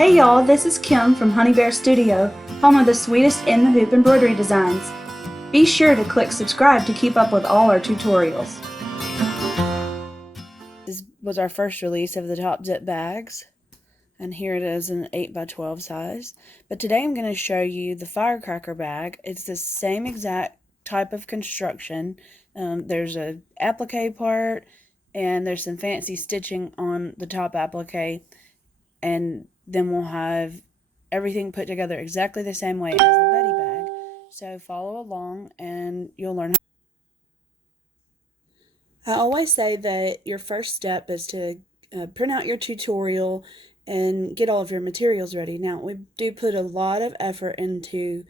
Hey y'all, this is Kim from Honey Bear Studio, home of the sweetest in the hoop embroidery designs. Be sure to click subscribe to keep up with all our tutorials. This was our first release of the top zip bags, and here it is in 8x12 size. But today I'm going to show you the Firecracker bag. It's the same exact type of construction. There's a applique part, and there's some fancy stitching on the top applique, and then we'll have everything put together exactly the same way as the Betty bag. So follow along and you'll learn. I always say that your first step is to print out your tutorial and get all of your materials ready. Now, we do put a lot of effort into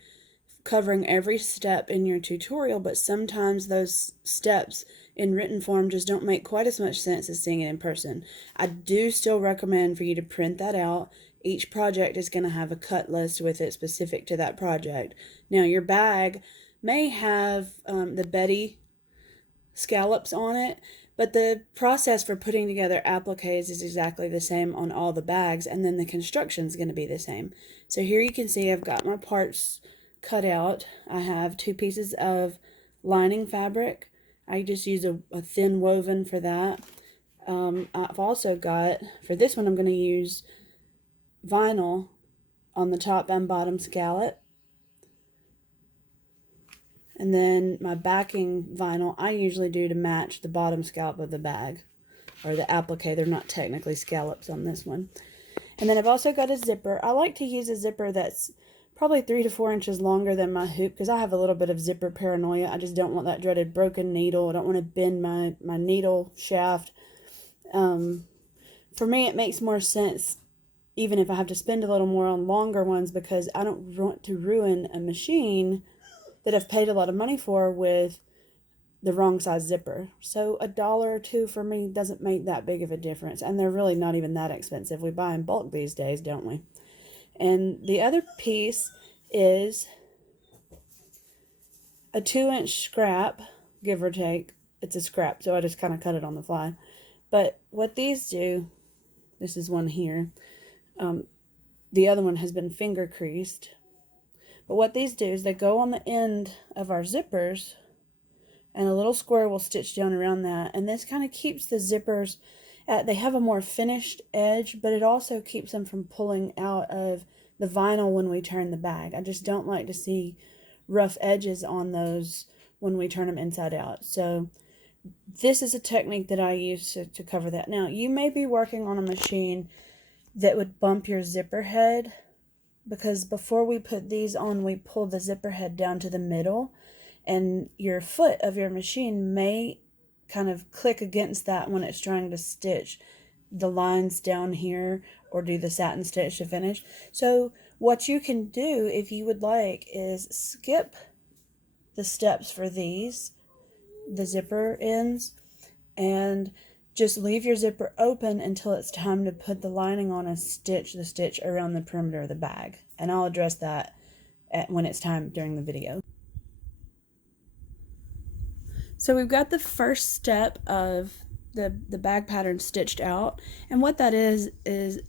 covering every step in your tutorial, but sometimes those steps in written form just don't make quite as much sense as seeing it in person. I do still recommend for you to print that out. Each project is going to have a cut list with it specific to that project. Now, your bag may have the Betty scallops on it, but the process for putting together appliques is exactly the same on all the bags, and then the construction is going to be the same. So here you can see I've got my parts cut out. I have 2 pieces of lining fabric. I just use a thin woven for that. I've also got, for this one, I'm going to use vinyl on the top and bottom scallop. And then my backing vinyl, I usually do to match the bottom scallop of the bag, or the applique. They're not technically scallops on this one. And then I've also got a zipper. I like to use a zipper that's probably 3 to 4 inches longer than my hoop, because I have a little bit of zipper paranoia. I just don't want that dreaded broken needle. I don't want to bend my needle shaft. For me, it makes more sense, even if I have to spend a little more on longer ones, because I don't want to ruin a machine that I've paid a lot of money for with the wrong size zipper. So $1 or $2 for me doesn't make that big of a difference, and they're really not even that expensive. We buy in bulk these days, don't we? And the other piece is a 2-inch scrap, give or take. It's a scrap, so I just kind of cut it on the fly. But what these do, this is one here. The other one has been finger creased. But what these do is they go on the end of our zippers, and a little square will stitch down around that. And this kind of keeps the zippers they have a more finished edge, but it also keeps them from pulling out of the vinyl when we turn the bag. I just don't like to see rough edges on those when we turn them inside out. So this is a technique that I use to cover that. Now, you may be working on a machine that would bump your zipper head, because before we put these on, we pull the zipper head down to the middle, and your foot of your machine may kind of click against that when it's trying to stitch the lines down here or do the satin stitch to finish. So what you can do, if you would like, is skip the steps for these, the zipper ends, and just leave your zipper open until it's time to put the lining on and stitch the stitch around the perimeter of the bag. And I'll address that when it's time during the video. So we've got the first step of the bag pattern stitched out, and what that is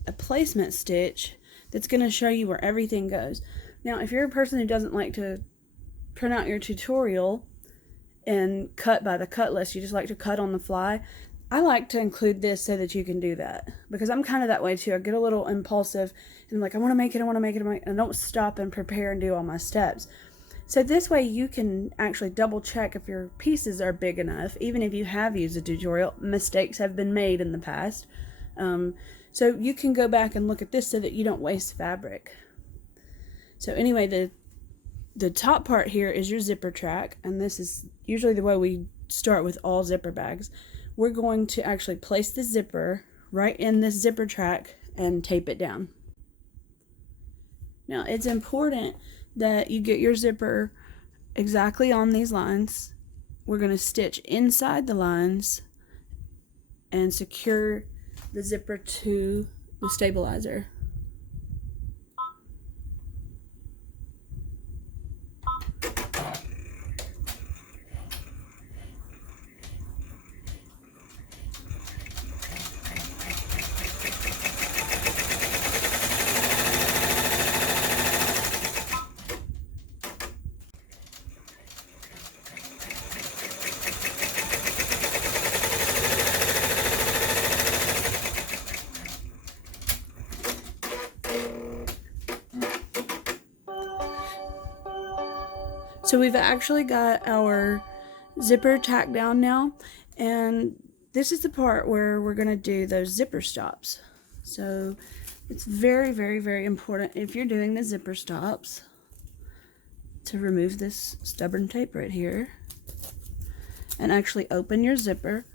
a placement stitch that's going to show you where everything goes. Now, if you're a person who doesn't like to print out your tutorial and cut by the cut list, you just like to cut on the fly, I like to include this so that you can do that, because I'm kind of that way too. I get a little impulsive and I'm like, I want to make it, and I don't stop and prepare and do all my steps. So this way you can actually double check if your pieces are big enough. Even if you have used a tutorial, mistakes have been made in the past. So you can go back and look at this so that you don't waste fabric. So anyway, the top part here is your zipper track, and this is usually the way we start with all zipper bags. We're going to actually place the zipper right in this zipper track and tape it down. Now, it's important that you get your zipper exactly on these lines. We're going to stitch inside the lines and secure the zipper to the stabilizer. So we've actually got our zipper tacked down now, and this is the part where we're going to do those zipper stops. So it's very, very, very important if you're doing the zipper stops to remove this stubborn tape right here and actually open your zipper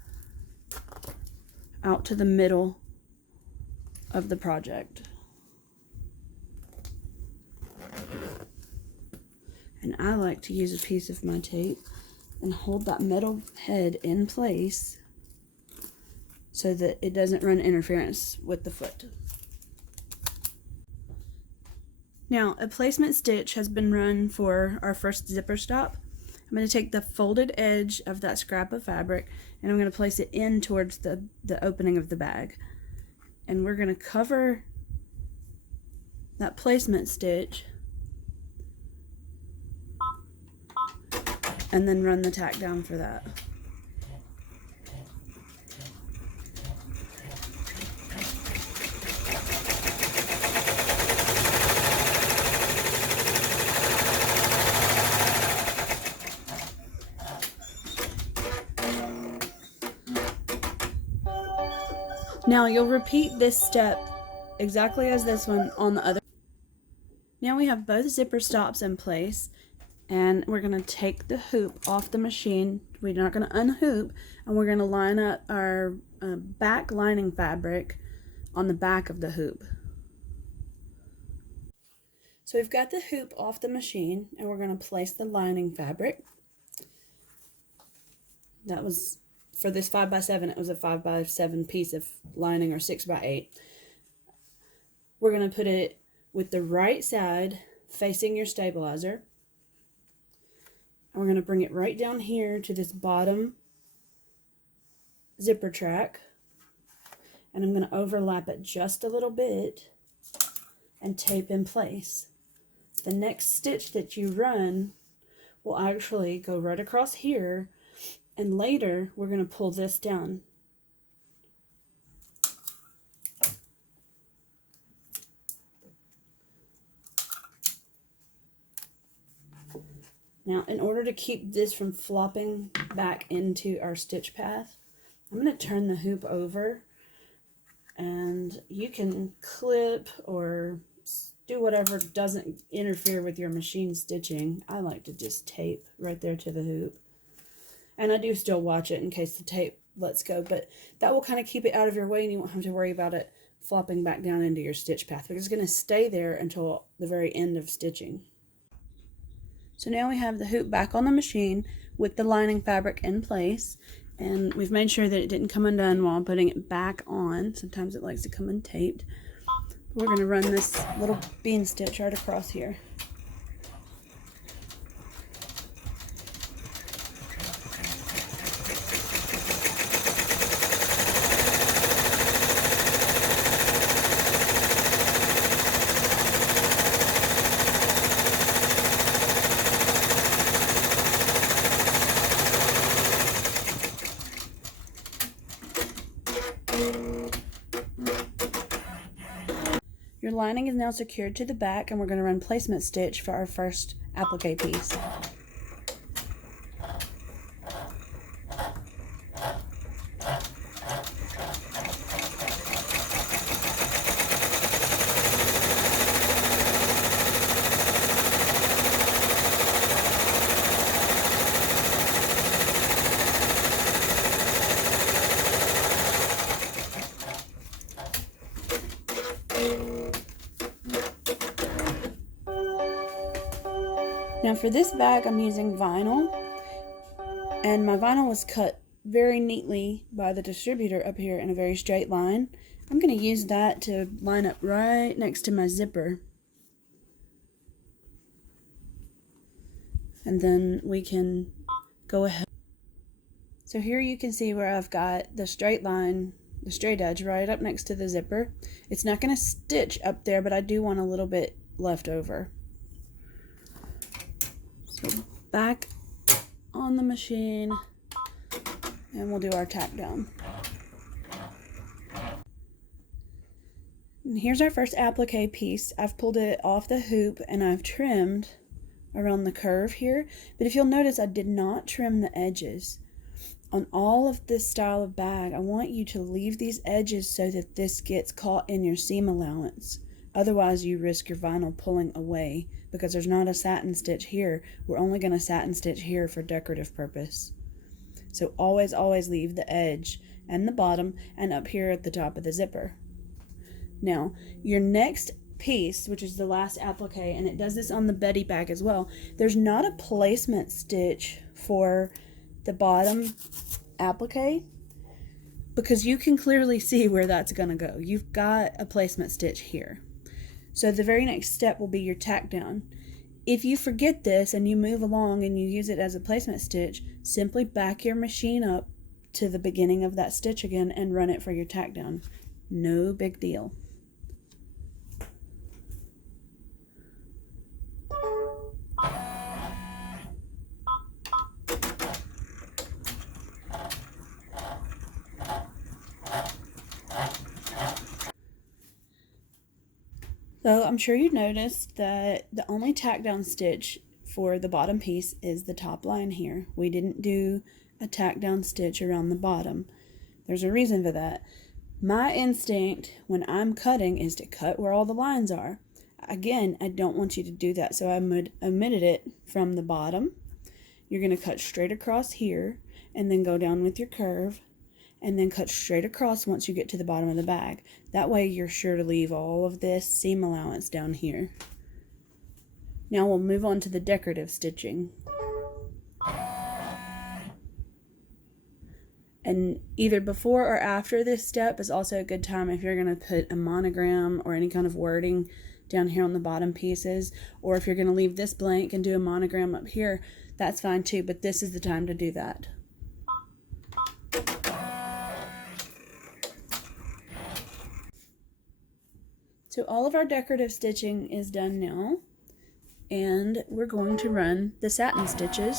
out to the middle of the project. And I like to use a piece of my tape and hold that metal head in place so that it doesn't run interference with the foot. Now, a placement stitch has been run for our first zipper stop. I'm going to take the folded edge of that scrap of fabric and I'm going to place it in towards the opening of the bag. And we're going to cover that placement stitch and then run the tack down for that. Now you'll repeat this step exactly as this one on the other. Now we have both zipper stops in place, and we're going to take the hoop off the machine. We're not going to unhoop, and we're going to line up our back lining fabric on the back of the hoop. So we've got the hoop off the machine, and we're going to place the lining fabric. That was, for this 5x7, it was a 5x7 piece of lining, or 6x8. We're going to put it with the right side facing your stabilizer. And we're going to bring it right down here to this bottom zipper track. And I'm going to overlap it just a little bit and tape in place. The next stitch that you run will actually go right across here, and later we're going to pull this down. Now, in order to keep this from flopping back into our stitch path, I'm going to turn the hoop over, and you can clip or do whatever doesn't interfere with your machine stitching. I like to just tape right there to the hoop. And I do still watch it in case the tape lets go, but that will kind of keep it out of your way and you won't have to worry about it flopping back down into your stitch path, because it's going to stay there until the very end of stitching. So now we have the hoop back on the machine with the lining fabric in place, and we've made sure that it didn't come undone while putting it back on. Sometimes it likes to come untaped. We're going to run this little bean stitch right across here. Your lining is now secured to the back, and we're going to run placement stitch for our first applique piece. Now for this bag I'm using vinyl, and my vinyl was cut very neatly by the distributor up here in a very straight line. I'm going to use that to line up right next to my zipper. And then we can go ahead. So here you can see where I've got the straight line, the straight edge right up next to the zipper. It's not going to stitch up there, but I do want a little bit left over. So back on the machine, and we'll do our tack down. And here's our first applique piece. I've pulled it off the hoop and I've trimmed around the curve here. But if you'll notice, I did not trim the edges. On all of this style of bag, I want you to leave these edges so that this gets caught in your seam allowance. Otherwise, you risk your vinyl pulling away because there's not a satin stitch here. We're only going to satin stitch here for decorative purpose. So always, always leave the edge and the bottom and up here at the top of the zipper. Now, your next piece, which is the last applique, and it does this on the Betty bag as well, there's not a placement stitch for the bottom applique because you can clearly see where that's going to go. You've got a placement stitch here. So the very next step will be your tack down. If you forget this and you move along and you use it as a placement stitch, simply back your machine up to the beginning of that stitch again and run it for your tack down. No big deal. So I'm sure you noticed that the only tack down stitch for the bottom piece is the top line here. We didn't do a tack down stitch around the bottom. There's a reason for that. My instinct when I'm cutting is to cut where all the lines are. Again, I don't want you to do that, so I omitted it from the bottom. You're going to cut straight across here and then go down with your curve and then cut straight across once you get to the bottom of the bag. That way you're sure to leave all of this seam allowance down here. Now we'll move on to the decorative stitching. And either before or after this step is also a good time if you're going to put a monogram or any kind of wording down here on the bottom pieces, or if you're going to leave this blank and do a monogram up here, that's fine too, but this is the time to do that. So all of our decorative stitching is done now, and we're going to run the satin stitches.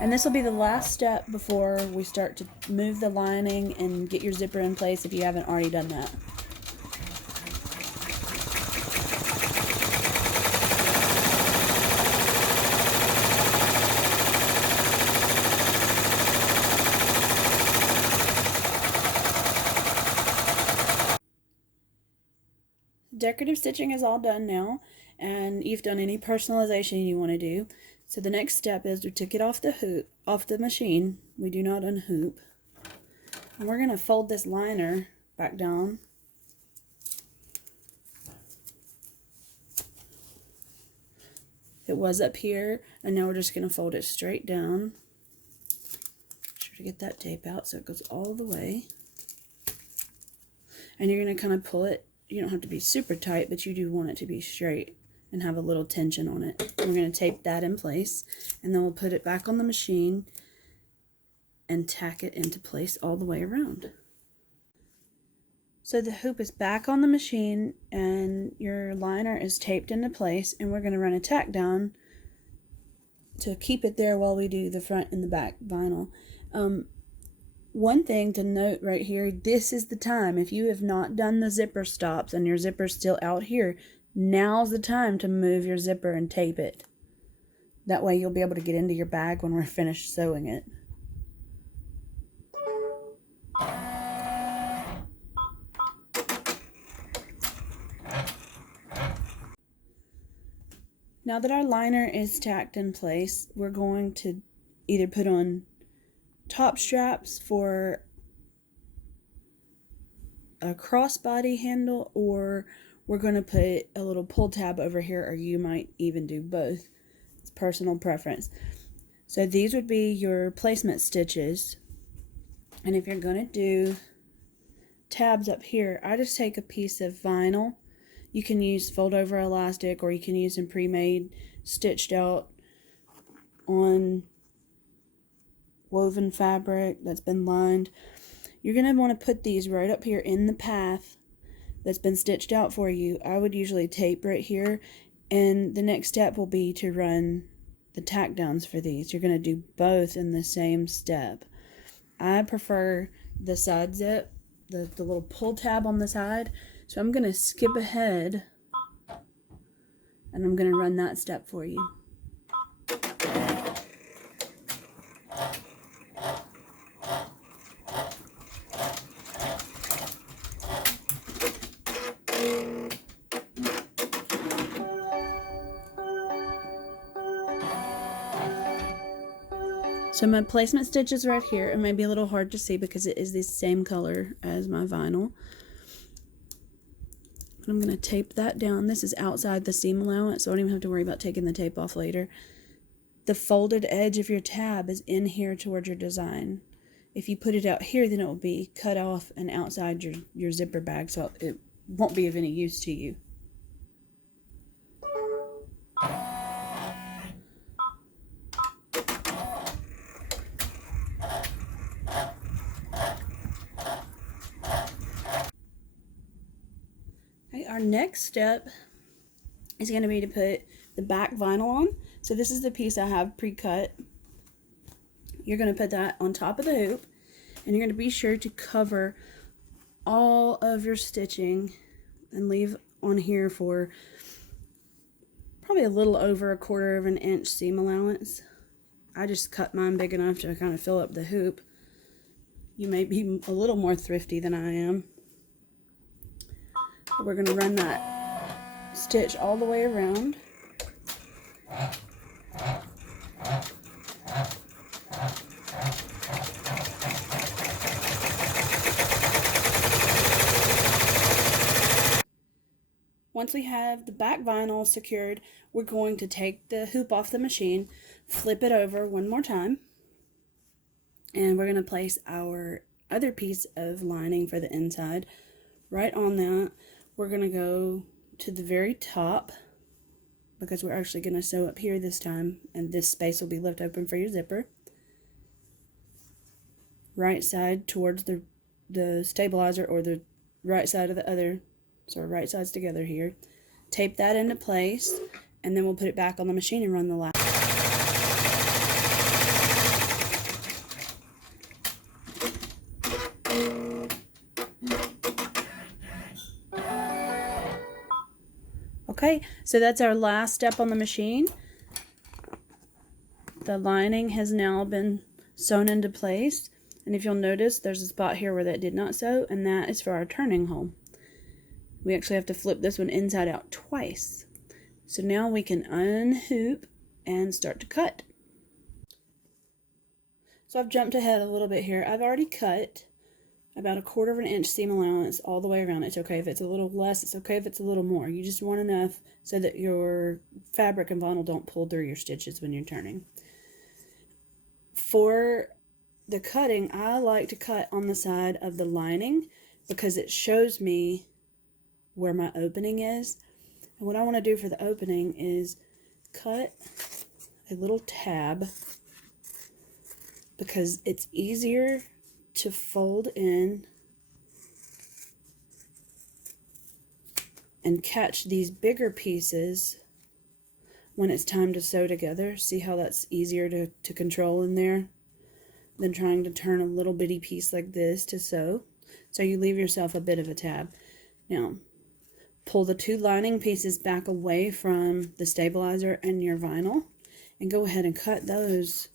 And this will be the last step before we start to move the lining and get your zipper in place if you haven't already done that. Decorative stitching is all done now, and you've done any personalization you want to do. So the next step is we took it off the machine. We do not unhoop. And we're going to fold this liner back down. It was up here, and now we're just going to fold it straight down. Make sure to get that tape out so it goes all the way. And you're going to kind of pull it. You don't have to be super tight, but you do want it to be straight and have a little tension on it. We're going to tape that in place, and then we'll put it back on the machine and tack it into place all the way around. So the hoop is back on the machine and your liner is taped into place, and we're going to run a tack down to keep it there while we do the front and the back vinyl. One thing to note right here, this is the time. If you have not done the zipper stops and your zipper's still out here, now's the time to move your zipper and tape it. That way you'll be able to get into your bag when we're finished sewing it. Now that our liner is tacked in place, we're going to either put on top straps for a crossbody handle, or we're going to put a little pull tab over here, or you might even do both. It's personal preference. So these would be your placement stitches, and if you're going to do tabs up here, I just take a piece of vinyl. You can use fold over elastic, or you can use some pre-made stitched out on woven fabric that's been lined. You're going to want to put these right up here in the path that's been stitched out for you. I would usually tape right here, and the next step will be to run the tack downs for these. You're going to do both in the same step. I prefer the side zip, the little pull tab on the side, so I'm going to skip ahead And I'm going to run that step for you. So my placement stitch is right here. It may be a little hard to see because it is the same color as my vinyl. I'm going to tape that down. This is outside the seam allowance, so I don't even have to worry about taking the tape off later. The folded edge of your tab is in here towards your design. If you put it out here, then it will be cut off and outside your zipper bag, so it won't be of any use to you. Okay, our next step is going to be to put the back vinyl on. So this is the piece I have pre-cut. You're going to put that on top of the hoop, and you're going to be sure to cover all of your stitching and leave on here for probably a little over 1/4 of an inch seam allowance. I just cut mine big enough to kind of fill up the hoop. You may be a little more thrifty than I am. But we're going to run that stitch all the way around. Once we have the back vinyl secured, we're going to take the hoop off the machine, flip it over one more time, and we're going to place our other piece of lining for the inside right on that. We're going to go to the very top because we're actually going to sew up here this time, and this space will be left open for your zipper. Right side towards the stabilizer, or the right side of the other, so right sides together here. Tape that into place, and then we'll put it back on the machine and run the last. Okay, so that's our last step on the machine. The lining has now been sewn into place, and if you'll notice, there's a spot here where that did not sew, and that is for our turning hole. We actually have to flip this one inside out twice. So now we can unhoop and start to cut. So I've jumped ahead a little bit here. I've already cut about 1/4 of an inch seam allowance all the way around. It's okay if it's a little less, it's okay if it's a little more. You just want enough so that your fabric and vinyl don't pull through your stitches when you're turning. For the cutting, I like to cut on the side of the lining because it shows me where my opening is. And what I want to do for the opening is cut a little tab because it's easier to fold in and catch these bigger pieces when it's time to sew together. See how that's easier to control in there than trying to turn a little bitty piece like this to sew. So you leave yourself a bit of a tab. Now, pull the two lining pieces back away from the stabilizer and your vinyl, and go ahead and cut those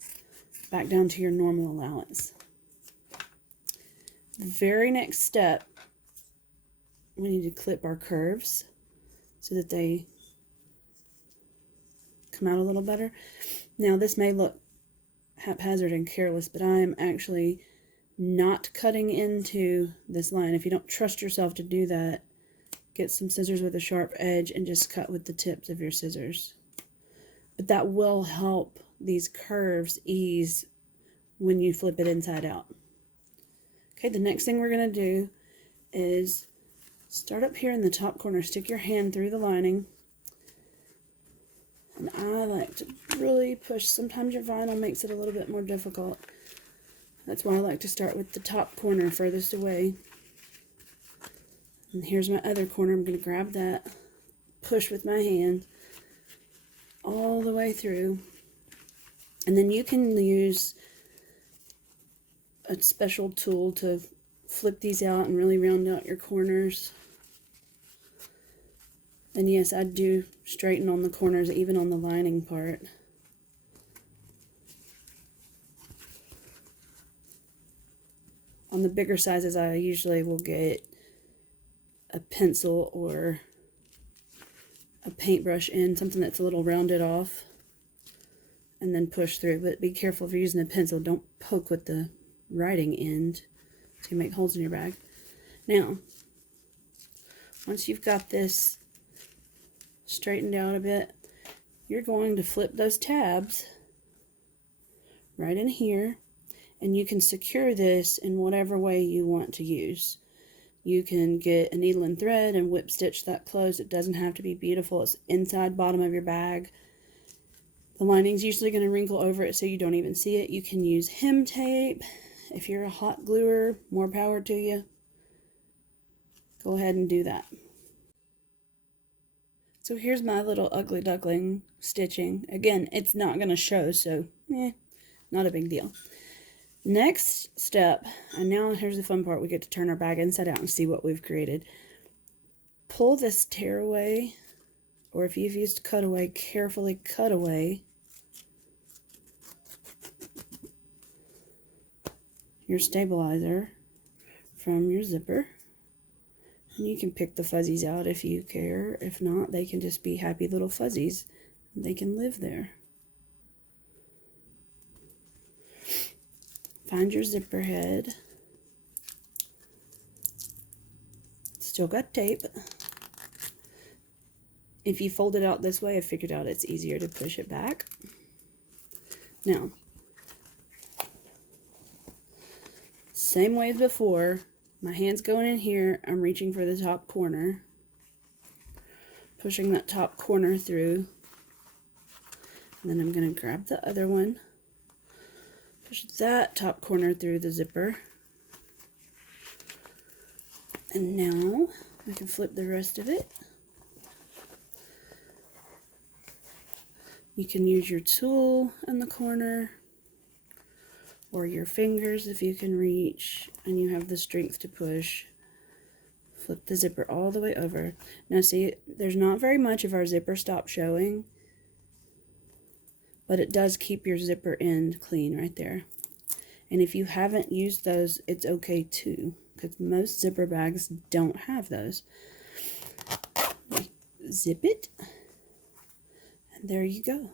back down to your normal allowance. The very next step, we need to clip our curves so that they come out a little better. Now this may look haphazard and careless, but I am actually not cutting into this line. If you don't trust yourself to do that, get some scissors with a sharp edge and just cut with the tips of your scissors. But that will help these curves ease when you flip it inside out. Okay, the next thing we're going to do is start up here in the top corner, stick your hand through the lining, and I like to really push. Sometimes your vinyl makes it a little bit more difficult. That's why I like to start with the top corner furthest away. And here's my other corner. I'm going to grab that, push with my hand all the way through. And then you can use a special tool to flip these out and really round out your corners. And yes, I do straighten on the corners, even on the lining part. On the bigger sizes, I usually will get a pencil or a paintbrush in, something that's a little rounded off, and then push through. But be careful if you're using a pencil, don't poke with the writing end so you make holes in your bag. Now, once you've got this straightened out a bit, you're going to flip those tabs right in here, and you can secure this in whatever way you want to use. You can get a needle and thread and whip stitch that closed. It doesn't have to be beautiful. It's inside bottom of your bag. The lining's usually going to wrinkle over it so you don't even see it. You can use hem tape. If you're a hot gluer, more power to you. Go ahead and do that. So here's my little ugly duckling stitching. Again, it's not going to show, so not a big deal. Next step, and now here's the fun part. We get to turn our bag inside out and see what we've created. Pull this tear away, or if you've used cutaway, carefully cut away your stabilizer from your zipper. And you can pick the fuzzies out if you care. If not, they can just be happy little fuzzies. They can live there. Find your zipper head. Still got tape. If you fold it out this way, I figured out it's easier to push it back. Now, same way as before, my hand's going in here, I'm reaching for the top corner, pushing that top corner through, and then I'm going to grab the other one, push that top corner through the zipper, and now I can flip the rest of it. You can use your tool in the corner, or your fingers if you can reach and you have the strength to push. Flip the zipper all the way over. Now see, there's not very much of our zipper stop showing, but it does keep your zipper end clean right there. And if you haven't used those, it's okay too, because most zipper bags don't have those. Zip it, and there you go.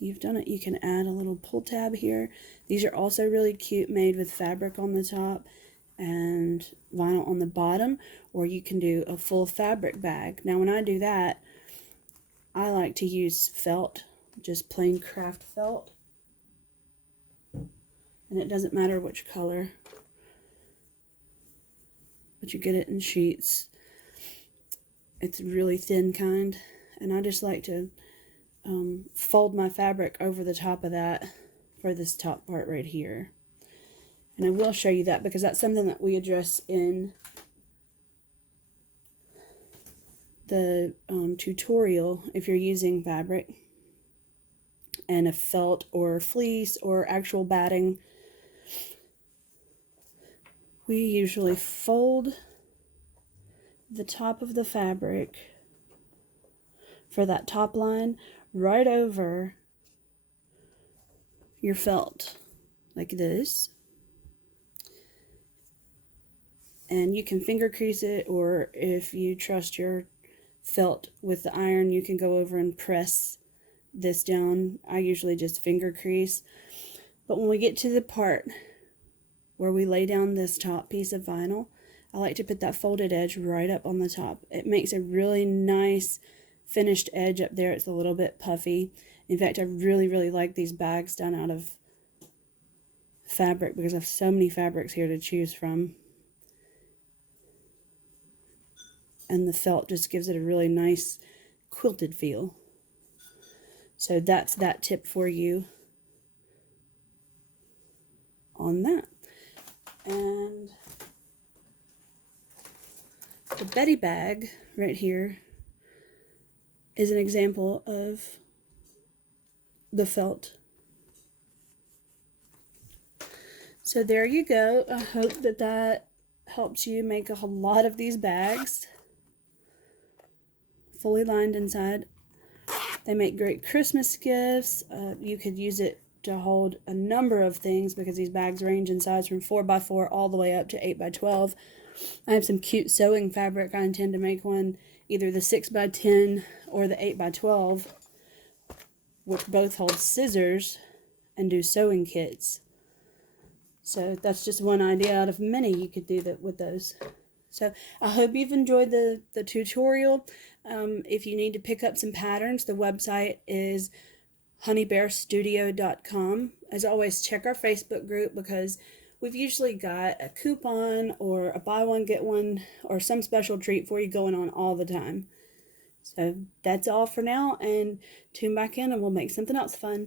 You've done it. You can add a little pull tab here. These are also really cute, made with fabric on the top and vinyl on the bottom, or you can do a full fabric bag. Now when I do that, I like to use felt, just plain craft felt, and it doesn't matter which color, but you get it in sheets. It's really thin kind, and I just like to fold my fabric over the top of that for this top part right here. And I will show you that because that's something that we address in the tutorial. If you're using fabric and a felt or fleece or actual batting, we usually fold the top of the fabric for that top line right over your felt, like this. And you can finger crease it, or if you trust your felt with the iron, you can go over and press this down. I usually just finger crease. But when we get to the part where we lay down this top piece of vinyl, I like to put that folded edge right up on the top. It makes a really nice finished edge up there. It's a little bit puffy. In fact, I really like these bags done out of fabric because I have so many fabrics here to choose from. And the felt just gives it a really nice quilted feel. So that's that tip for you on that. And the Betty bag right here is an example of the felt. So there you go. I hope that that helps you make a lot of these bags. fully lined inside. They make great Christmas gifts. You could use it to hold a number of things because these bags range in size from 4x4 all the way up to 8x12. I have some cute sewing fabric. I intend to make one, either the 6x10 or the 8x12, which both hold scissors and do sewing kits. So that's just one idea out of many you could do that with those. So I hope you've enjoyed the tutorial. If you need to pick up some patterns, the website is honeybearstudio.com. As always, check our Facebook group because we've usually got a coupon or a buy one get one or some special treat for you going on all the time. So that's all for now, and tune back in and we'll make something else fun.